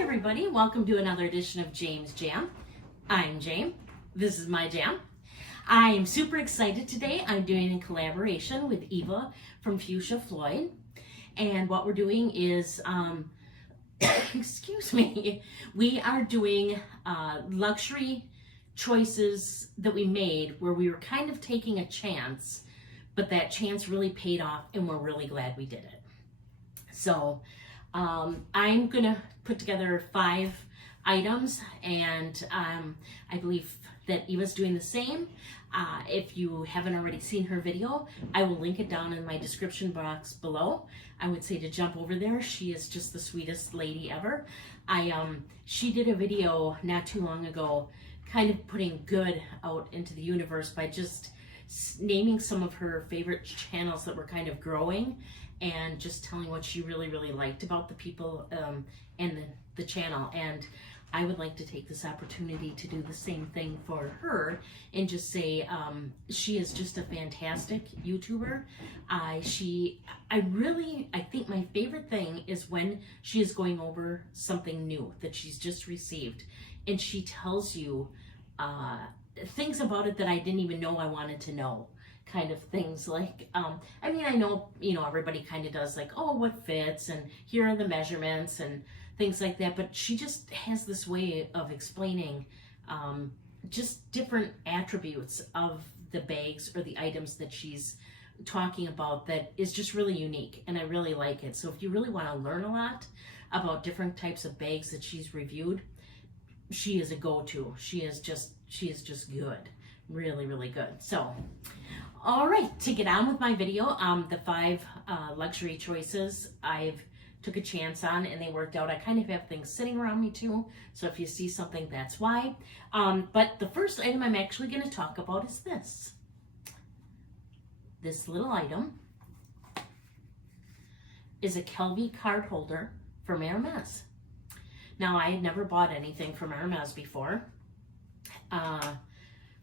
Hi everybody, welcome to another edition of James Jam. I'm Jam. This is my jam. I am super excited today. I'm doing a collaboration with Eva from Fuchsia Floyd. And what we're doing is, excuse me, we are doing luxury choices that we made where we were kind of taking a chance, but that chance really paid off and we're really glad we did it. So I'm gonna put together 5 items, and I believe that Eva's doing the same. If you haven't already seen her video, I will link it down in my description box below. I would say to jump over there. She is just the sweetest lady ever. She did a video not too long ago, kind of putting good out into the universe by just naming some of her favorite channels that were kind of growing and just telling what she really liked about the people and the channel. And I would like to take this opportunity to do the same thing for her and just say she is just a fantastic YouTuber. I think my favorite thing is when she is going over something new that she's just received and she tells you things about it that I didn't even know I wanted to know. Kind of things like, I mean, I know, everybody kind of does like, oh, what fits and here are the measurements and things like that. But she just has this way of explaining just different attributes of the bags or the items that she's talking about that is just really unique. And I really like it. So if you really want to learn a lot about different types of bags that she's reviewed, she is a go-to. She is just good. Really good. So, all right, to get on with my video, the 5 luxury choices I've took a chance on and they worked out. I kind of have things sitting around me too, so if you see something, that's why. But the first item I'm actually going to talk about is this. This little item is a Kelvy card holder from Hermes. Now, I had never bought anything from Hermes before.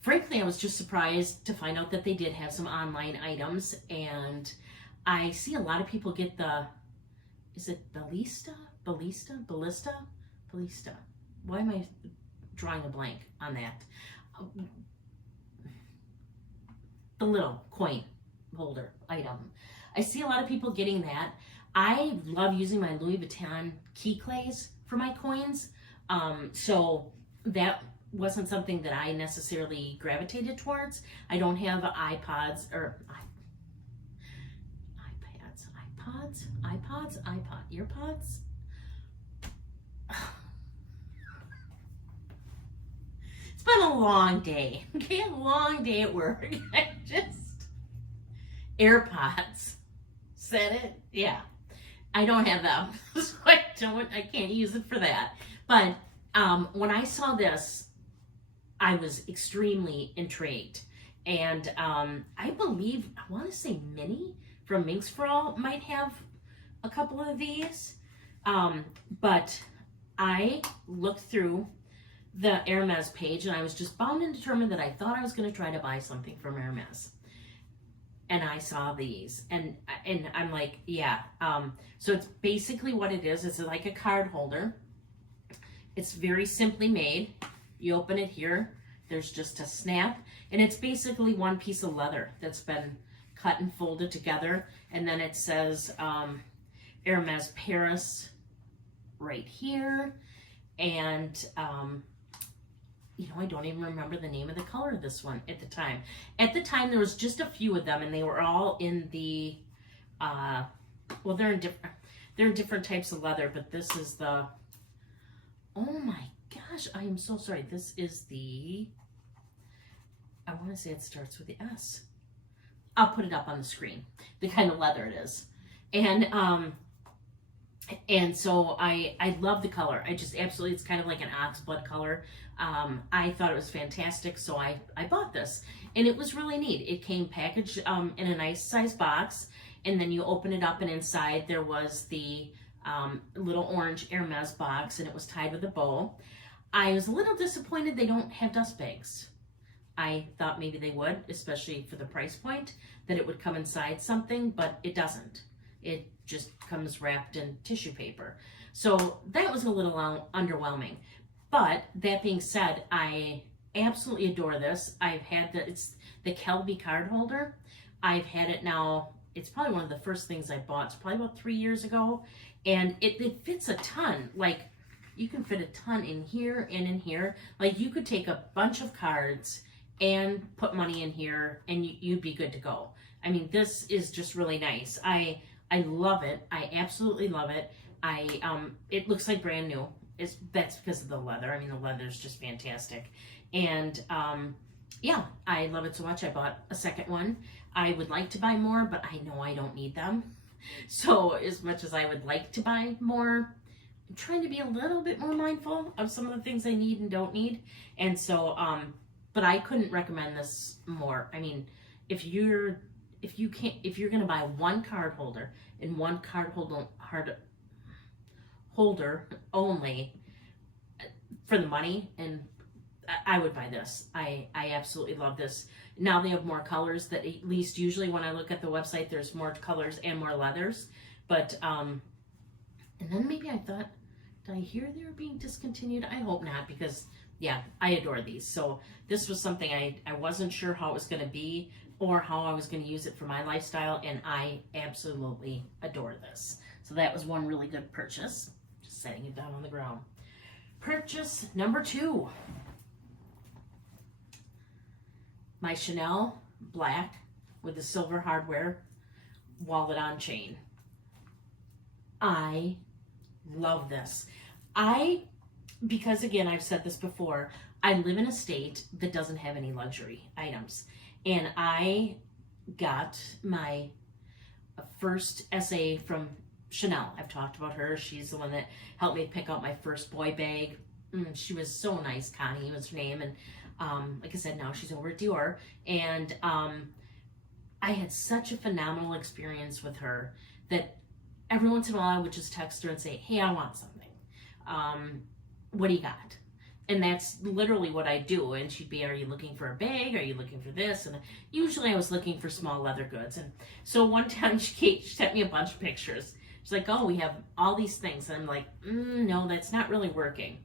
Frankly, I was just surprised to find out that they did have some online items, and I see a lot of people get is it Ballista? Why am I drawing a blank on that? The little coin holder item. I see a lot of people getting that. I love using my Louis Vuitton key clays for my coins, so that wasn't something that I necessarily gravitated towards. I don't have iPods or earpods. It's been a long day, okay? A long day at work. AirPods. Said it? Yeah. I don't have them, so I can't use it for that. But when I saw this, I was extremely intrigued. And I believe, I want to say Minnie from Minx for All might have a couple of these. But I looked through the Hermes page and I was just bound and determined that I thought I was going to try to buy something from Hermes. And I saw these and I'm like, yeah. So it's basically what it is. It's like a card holder. It's very simply made. You open it here, there's just a snap, and it's basically one piece of leather that's been cut and folded together, and then it says Hermes Paris right here, and I don't even remember the name of the color of this one at the time. At the time, there was just a few of them, and they were all in the, well, they're in different types of leather, but this is the, oh my gosh, I am so sorry. This is the, I want to say it starts with the S. I'll put it up on the screen, the kind of leather it is. And so I love the color. I just absolutely, it's kind of like an oxblood color. I thought it was fantastic, so I bought this. And it was really neat. It came packaged in a nice size box, and then you open it up and inside there was the little orange Hermes box, and it was tied with a bow. I was a little disappointed they don't have dust bags. I thought maybe they would, especially for the price point, that it would come inside something, but it doesn't. It just comes wrapped in tissue paper. So that was a little underwhelming. But that being said, I absolutely adore this. I've had it's the Carol Bay card holder. I've had it now. It's probably one of the first things I bought. It's probably about 3 years ago. And it fits a ton. Like, you can fit a ton in here and in here. Like, you could take a bunch of cards and put money in here and you'd be good to go. I mean, this is just really nice. I love it. I absolutely love it. It looks like brand new. That's because of the leather. I mean, the leather is just fantastic. And yeah, I love it so much. I bought a second one. I would like to buy more, but I know I don't need them. So as much as I would like to buy more, I'm trying to be a little bit more mindful of some of the things I need and don't need. And so, but I couldn't recommend this more. I mean, if you're gonna buy one card holder and one card holder only for the money, and I would buy this. I absolutely love this. Now they have more colors, that at least usually when I look at the website, there's more colors and more leathers. But, and then maybe I thought, did I hear they were being discontinued? I hope not, because yeah, I adore these. So this was something I wasn't sure how it was going to be or how I was going to use it for my lifestyle, and I absolutely adore this. So that was one really good purchase. Just setting it down on the ground. Purchase number 2. My Chanel black with the silver hardware wallet on chain. I love this. Because again, I've said this before, I live in a state that doesn't have any luxury items. And I got my first SA from Chanel. I've talked about her. She's the one that helped me pick out my first boy bag. She was so nice. Connie was her name. And like I said, now she's over at Dior. And I had such a phenomenal experience with her that every once in a while I would just text her and say, hey, I want something. What do you got? And that's literally what I do. And she'd be, are you looking for a bag? Are you looking for this? And usually I was looking for small leather goods. And so one time she sent me a bunch of pictures. She's like, oh, we have all these things. And I'm like, no, that's not really working.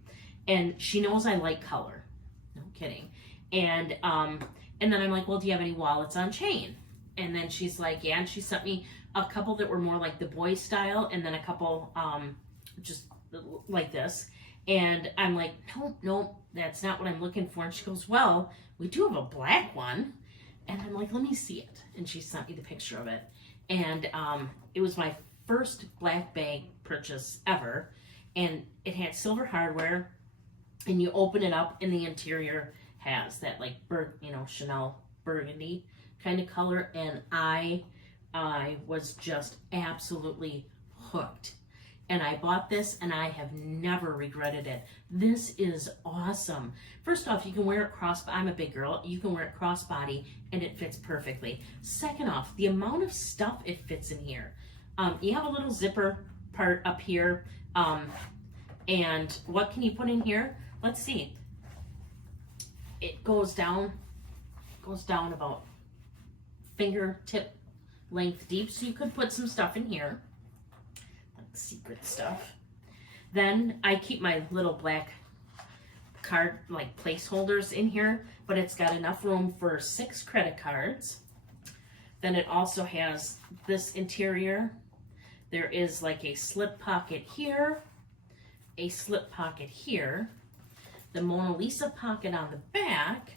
And she knows I like color. No kidding. And then I'm like, well, do you have any wallets on chain? And then she's like, yeah. And she sent me a couple that were more like the boy style, and then a couple just like this. And I'm like, no, that's not what I'm looking for. And she goes, well, we do have a black one. And I'm like, let me see it. And she sent me the picture of it. And it was my first black bag purchase ever. And it had silver hardware. And you open it up, and the interior has that like Chanel burgundy kind of color. And I was just absolutely hooked. And I bought this, and I have never regretted it. This is awesome. First off, you can wear it I'm a big girl. You can wear it crossbody, and it fits perfectly. Second off, the amount of stuff it fits in here. You have a little zipper part up here. And what can you put in here? Let's see. It goes down about fingertip length deep, so you could put some stuff in here. Secret stuff. Then I keep my little black card like placeholders in here, but it's got enough room for 6 credit cards. Then it also has this interior. There is like a slip pocket here, a slip pocket here, the Mona Lisa pocket on the back,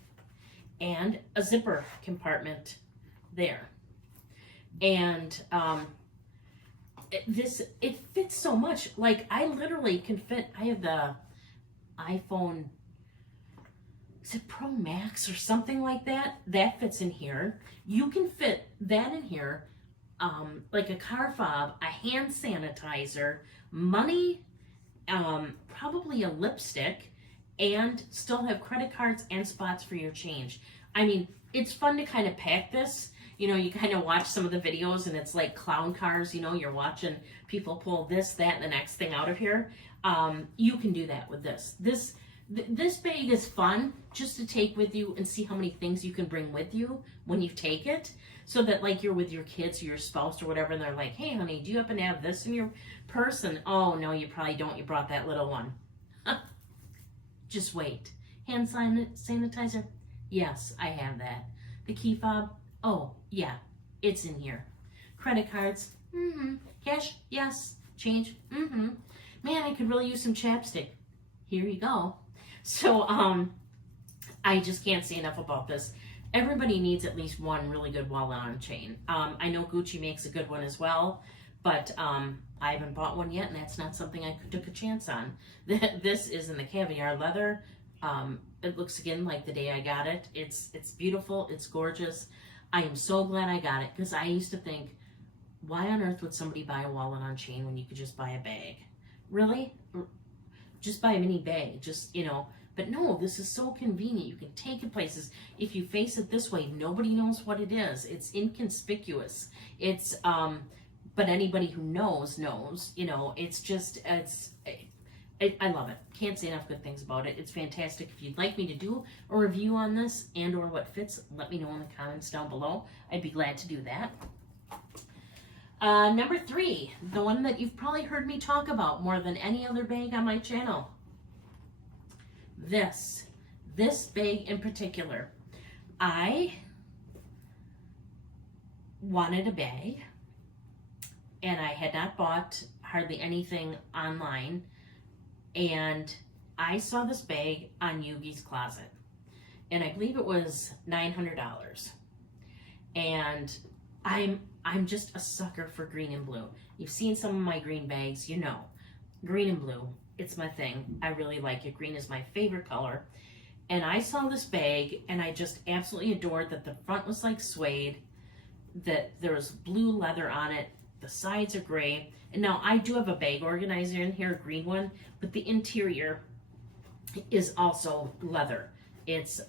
and a zipper compartment there. And it fits so much. Like, I literally can fit, I have the iPhone, is it Pro Max or something like that? That fits in here. You can fit that in here, like a car fob, a hand sanitizer, money, probably a lipstick, and still have credit cards and spots for your change. I mean, it's fun to kind of pack this. You know, you kind of watch some of the videos, and it's like clown cars, you're watching people pull this, that, and the next thing out of here. You can do that with this. This bag is fun just to take with you and see how many things you can bring with you when you take it. So that like you're with your kids or your spouse or whatever, and they're like, hey honey, do you happen to have this in your purse? And oh no, you probably don't, you brought that little one. Just wait. Hand sanitizer? Yes, I have that. The key fob? Oh yeah, it's in here. Credit cards? Mm-hmm. Cash? Yes. Change? Mm-hmm. Man, I could really use some chapstick. Here you go. So I just can't say enough about this. Everybody needs at least one really good wallet on chain. I know Gucci makes a good one as well, but I haven't bought one yet, and that's not something I took a chance on. This is in the caviar leather. It looks again like the day I got it. It's beautiful. It's gorgeous. I am so glad I got it, because I used to think, why on earth would somebody buy a wallet on chain when you could just buy a bag? Really? Just buy a mini bag, just, you know. But no, this is so convenient. You can take it places. If you face it this way, nobody knows what it is. It's inconspicuous. It's, but anybody who knows, you know, it's just, I love it. Can't say enough good things about it. It's fantastic. If you'd like me to do a review on this and or what fits, let me know in the comments down below. I'd be glad to do that. Number 3, the one that you've probably heard me talk about more than any other bag on my channel. This bag in particular. I wanted a bag, and I had not bought hardly anything online, and I saw this bag on Yugi's Closet, and I believe it was $900, and I'm just a sucker for green and blue. You've seen some of my green bags, you know. Green and blue, it's my thing. I really like it. Green is my favorite color. And I saw this bag, and I just absolutely adored that the front was like suede, that there was blue leather on it, the sides are gray. And now I do have a bag organizer in here, a green one, but the interior is also leather. It's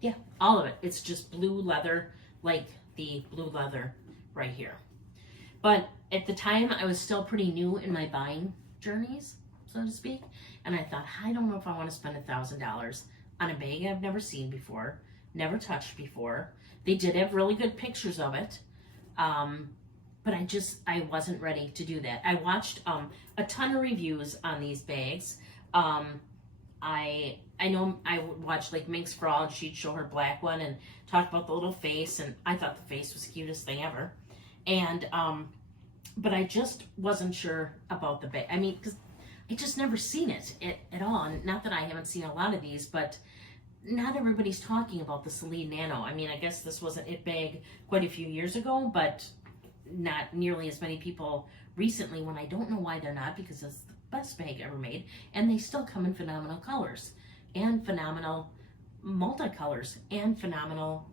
yeah, all of it. It's just blue leather, like the blue leather right here. But at the time, I was still pretty new in my buying journeys, so to speak. And I thought, I don't know if I want to spend $1,000 on a bag I've never seen before, never touched before. They did have really good pictures of it. But I wasn't ready to do that. I watched a ton of reviews on these bags. I know I would watch like Minx for All, and she'd show her black one and talk about the little face, and I thought the face was the cutest thing ever. And but I just wasn't sure about the bag. I mean, because I just never seen it at all. And not that I haven't seen a lot of these, but not everybody's talking about the Celine Nano. I mean, I guess this was an it bag quite a few years ago, but not nearly as many people recently, when I don't know why they're not, because it's the best bag ever made, and they still come in phenomenal colors and phenomenal multicolors and phenomenal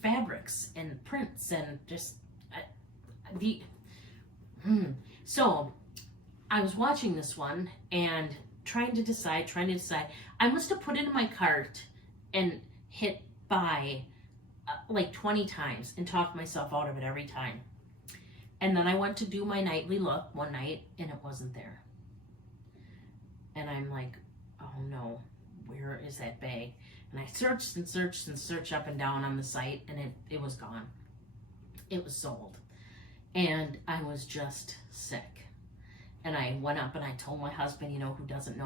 fabrics and prints and just so I was watching this one and trying to decide. I must have put it in my cart and hit buy like 20 times and talked myself out of it every time. And then I went to do my nightly look one night, and it wasn't there. And I'm like, oh no, where is that bag? And I searched and searched and searched up and down on the site, and it was gone. It was sold. And I was just sick. And I went up and I told my husband, you know, who doesn't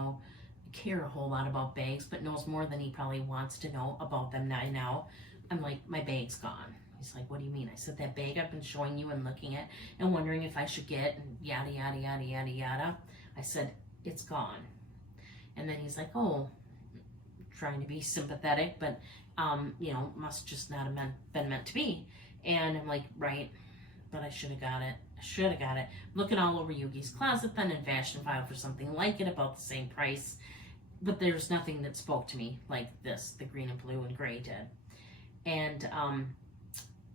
care a whole lot about bags, but knows more than he probably wants to know about them now. I'm like, my bag's gone. He's like, what do you mean? I said, that bag I've been showing you and looking at and wondering if I should get, and yada, yada, yada, yada, yada. I said, it's gone. And then he's like, oh, trying to be sympathetic, but, you know, must just not have been meant to be. And I'm like, right, but I should have got it. Looking all over Yugi's Closet then and Fashion File for something like it, about the same price. But there's nothing that spoke to me like this, the green and blue and gray did. And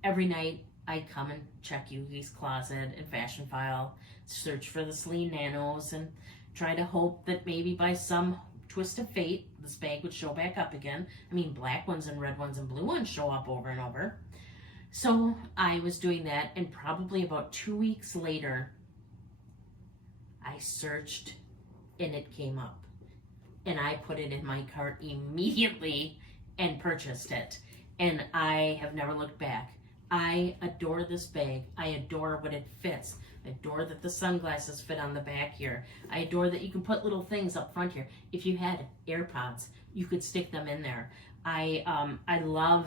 every night I'd come and check Yugi's Closet and Fashion File, search for the Celine Nanos, and try to hope that maybe by some twist of fate, this bag would show back up again. I mean, black ones and red ones and blue ones show up over and over. So I was doing that, and probably about 2 weeks later, I searched and it came up. and I put it in my cart immediately and purchased it. And I have never looked back. I adore this bag. I adore what it fits. I adore that the sunglasses fit on the back here. I adore that you can put little things up front here. If you had AirPods, you could stick them in there. I love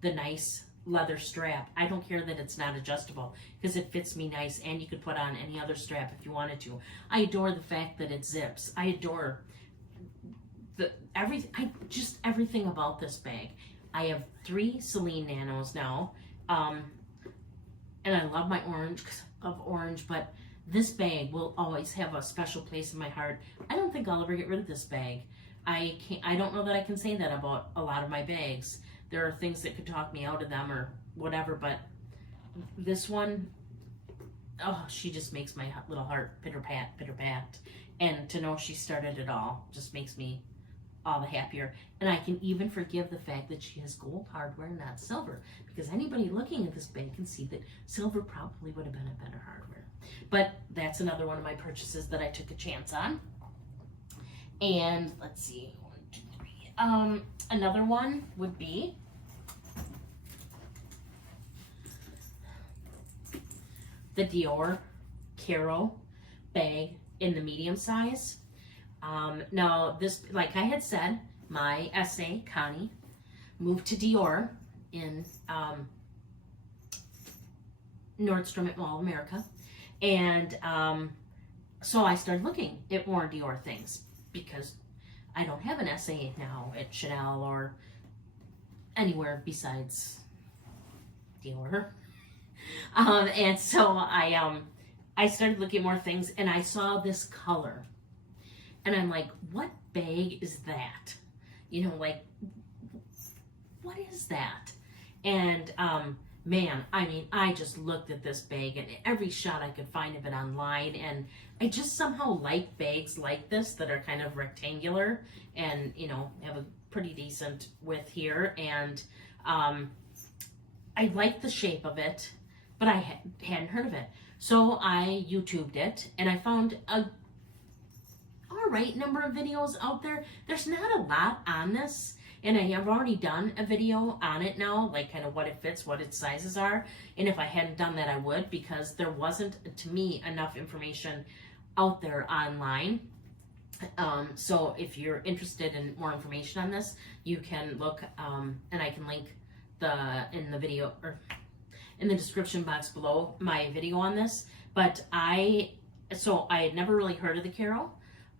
the nice leather strap. I don't care that it's not adjustable because it fits me nice, and you could put on any other strap if you wanted to. I adore the fact that it zips. I adore everything about this bag. I have 3 Celine Nanos now, and I love my orange because of orange, but this bag will always have a special place in my heart. I don't think I'll ever get rid of this bag. I don't know that I can say that about a lot of my bags. There are things that could talk me out of them or whatever, but this one, oh, she just makes my little heart pitter pat, pitter pat. And to know she started it all just makes me all the happier. And I can even forgive the fact that she has gold hardware, not silver, because anybody looking at this bag can see that silver probably would have been a better hardware. But that's another one of my purchases that I took a chance on. And let's see, 1, 2, 3. Another one would be the Dior Carol Bay in the medium size. Now this, like I had said, my SA, Connie, moved to Dior in Nordstrom at Mall of America. And so I started looking at more Dior things because I don't have an SA now at Chanel or anywhere besides Dior. And so I started looking at more things, and I saw this color. And I'm like, what bag is that? You know, like, what is that? And man, I mean, I just looked at this bag and every shot I could find of it online, and I just somehow like bags like this that are kind of rectangular and, you know, have a pretty decent width here. And I like the shape of it, but I hadn't heard of it. So I YouTubed it, and I found a alright number of videos out there. There's not a lot on this, and I have already done a video on it now, like kind of what it fits, what its sizes are. And if I hadn't done that, I would, because there wasn't, to me, enough information out there online. So if you're interested in more information on this, you can look, and I can link in the video or in the description box below my video on this. But I had never really heard of the Carol.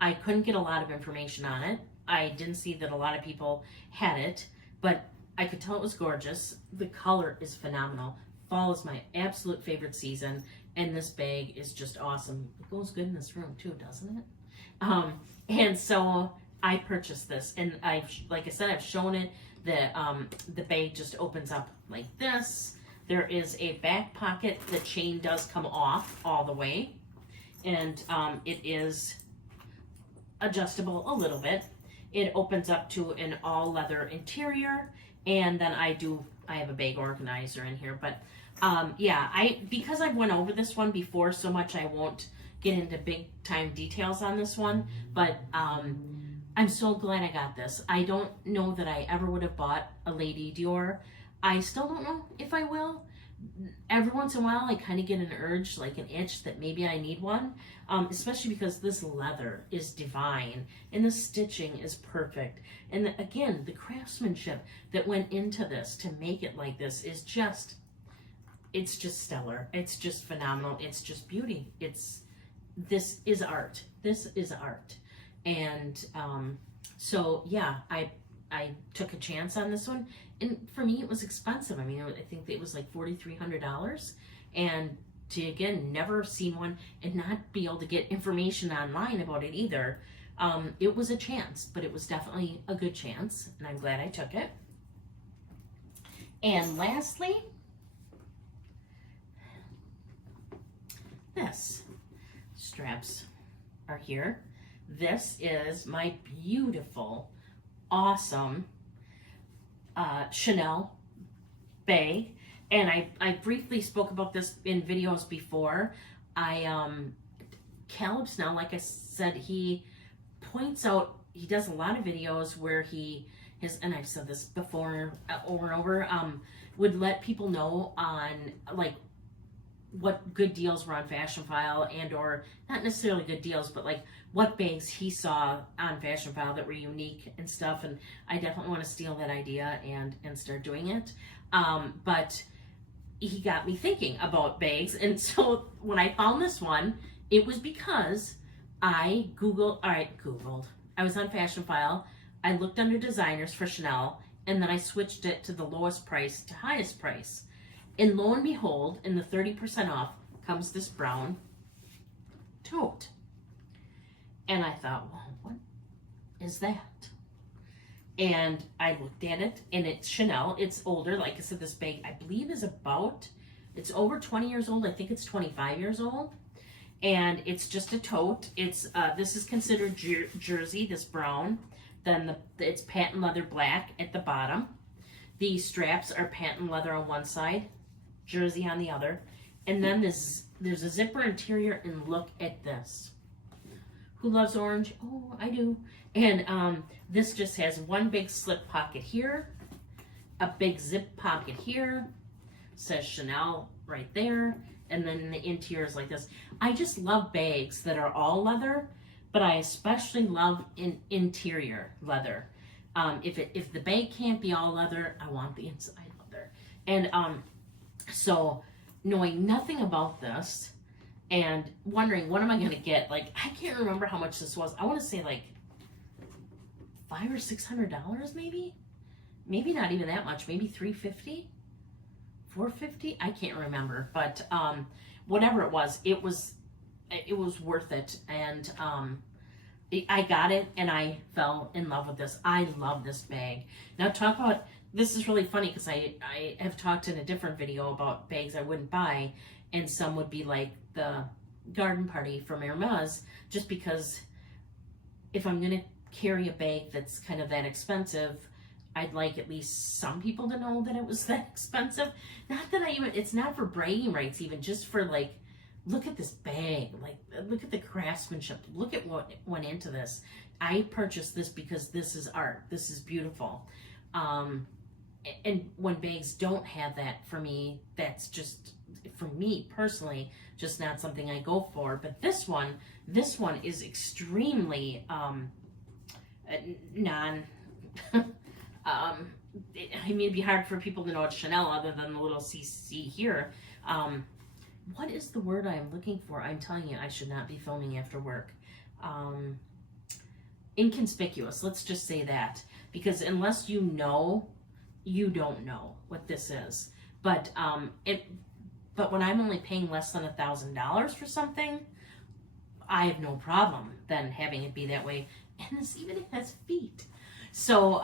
I couldn't get a lot of information on it. I didn't see that a lot of people had it, but I could tell it was gorgeous. The color is phenomenal. Fall is my absolute favorite season, and this bag is just awesome. It goes good in this room too, doesn't it? And so I purchased this, and like I said, I've shown it. The bag just opens up like this. There is a back pocket. The chain does come off all the way, and it is adjustable a little bit. It opens up to an all leather interior, and then I have a bag organizer in here. But yeah, because I've went over this one before so much, I won't get into big time details on this one. But I'm so glad I got this. I don't know that I ever would have bought a Lady Dior. I still don't know if I will. Every once in a while, I kind of get an urge, like an itch, that maybe I need one, especially because this leather is divine and the stitching is perfect. And again, the craftsmanship that went into this to make it like this is just, it's just stellar. It's just phenomenal. It's just beauty. This is art. This is art. And so yeah, I took a chance on this one, and for me it was expensive. I mean, I think it was like $4,300, and to again never seen one and not be able to get information online about it either, it was a chance, but it was definitely a good chance, and I'm glad I took it. And lastly, this straps are here. This is my beautiful, awesome Chanel Bay, and I briefly spoke about this in videos before. Caleb Snell, like I said, he points out he does a lot of videos where he has, and I've said this before over and over, would let people know on like what good deals were on Fashion File, and or not necessarily good deals, but like what bags he saw on Fashion File that were unique and stuff. And I definitely want to steal that idea and start doing it. But he got me thinking about bags, and so when I found this one, it was because I Googled. I was on Fashion File. I looked under designers for Chanel, and then I switched it to the lowest price to highest price. And lo and behold, in the 30% off comes this brown tote. And I thought, well, what is that? And I looked at it, and it's Chanel. It's older. Like I said, this bag, I believe, is it's over 20 years old. I think it's 25 years old. And it's just a tote. It's this is considered jersey, this brown. Then it's patent leather black at the bottom. The straps are patent leather on one side, jersey on the other. And then there's a zipper interior, and look at this. Who loves orange? Oh, I do. And this just has one big slip pocket here, a big zip pocket here, says Chanel right there, and then the interior is like this. I just love bags that are all leather, but I especially love interior leather. If the bag can't be all leather, I want the inside leather. And so knowing nothing about this and wondering what am I going to get, like I can't remember how much this was. I want to say like $500 or $600 maybe not even that much, maybe $350, $450. I can't remember, but whatever it was worth it. And I got it, and I fell in love with this. I love this bag. Now talk about, this is really funny because I have talked in a different video about bags I wouldn't buy, and some would be like the garden party from Hermes, just because if I'm going to carry a bag that's kind of that expensive, I'd like at least some people to know that it was that expensive. Not that it's not for bragging rights, even just for like, look at this bag, like look at the craftsmanship, look at what went into this. I purchased this because this is art, this is beautiful. And when bags don't have that, for me, that's just, for me personally, just not something I go for. But this one is extremely non I mean, it'd be hard for people to know it's Chanel other than the little CC here. What is the word I'm looking for? I'm telling you, I should not be filming after work. Inconspicuous, let's just say that. Because unless you know, you don't know what this is. But but when I'm only paying less than $1,000 for something, I have no problem then having it be that way. And this even has feet. So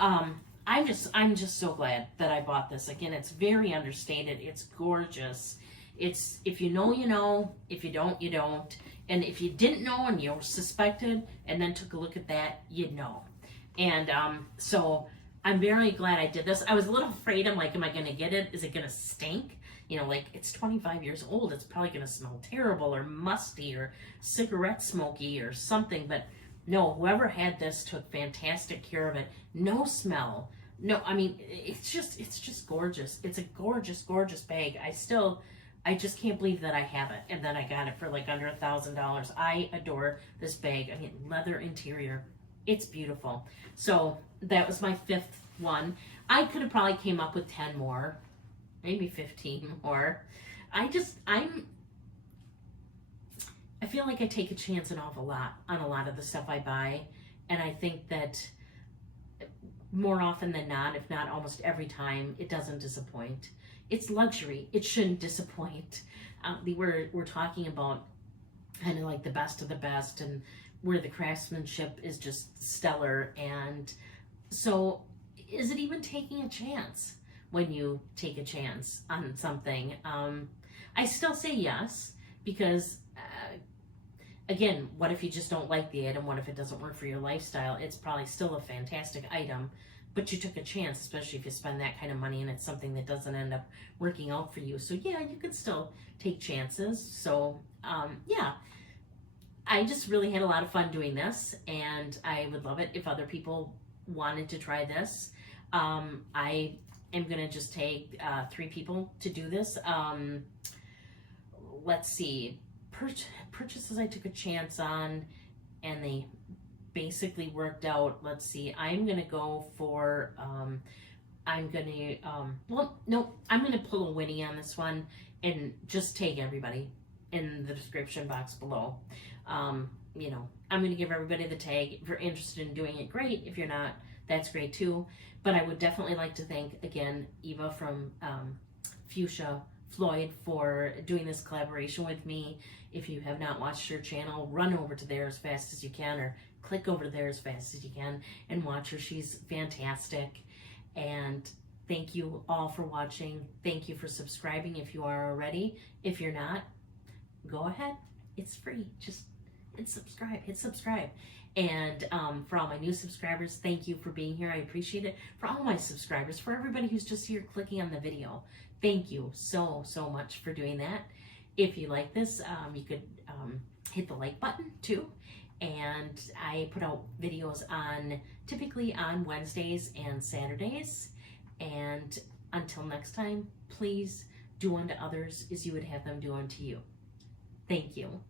I'm just so glad that I bought this. Again, it's very understated. It's gorgeous. It's, if you know, you know. If you don't, you don't. And if you didn't know and you suspected and then took a look at that, you'd know. And so I'm very glad I did this. I was a little afraid. I'm like, am I going to get it? Is it going to stink? You know, like, it's 25 years old. It's probably going to smell terrible or musty or cigarette smoky or something. But no, whoever had this took fantastic care of it. No smell. No, I mean, it's just gorgeous. It's a gorgeous, gorgeous bag. I just can't believe that I have it. And then I got it for like under $1,000. I adore this bag. I mean, leather interior. It's beautiful. So that was my fifth one. I could have probably came up with 10 more, maybe 15 more. I feel like I take a chance an awful lot on a lot of the stuff I buy. And I think that more often than not, if not almost every time, it doesn't disappoint. It's luxury. It shouldn't disappoint. We're talking about kind of like the best of the best, and where the craftsmanship is just stellar. And so is it even taking a chance when you take a chance on something? I still say yes, because again, what if you just don't like the item? What if it doesn't work for your lifestyle? It's probably still a fantastic item, but you took a chance, especially if you spend that kind of money and it's something that doesn't end up working out for you. So yeah, you could still take chances. So yeah, I just really had a lot of fun doing this, and I would love it if other people wanted to try this. I am gonna just take 3 people to do this. Let's see, purchases I took a chance on, and they basically worked out. Let's see, I'm gonna go for I'm gonna well, no, I'm gonna pull a Winnie on this one and just take everybody in the description box below. You know, I'm gonna give everybody the tag. If you're interested in doing it, great. If you're not, that's great too. But I would definitely like to thank again Eva from Fuchsia Floyd for doing this collaboration with me. If you have not watched her channel, run over to there as fast as you can, or click over to there as fast as you can and watch her. She's fantastic. And thank you all for watching. Thank you for subscribing if you are already. If you're not, go ahead. It's free. Just hit subscribe. And for all my new subscribers, thank you for being here. I appreciate it. For all my subscribers, for everybody who's just here clicking on the video, thank you so much for doing that. If you like this, you could hit the like button too. And I put out videos typically on Wednesdays and Saturdays. And until next time, please do unto others as you would have them do unto you. Thank you.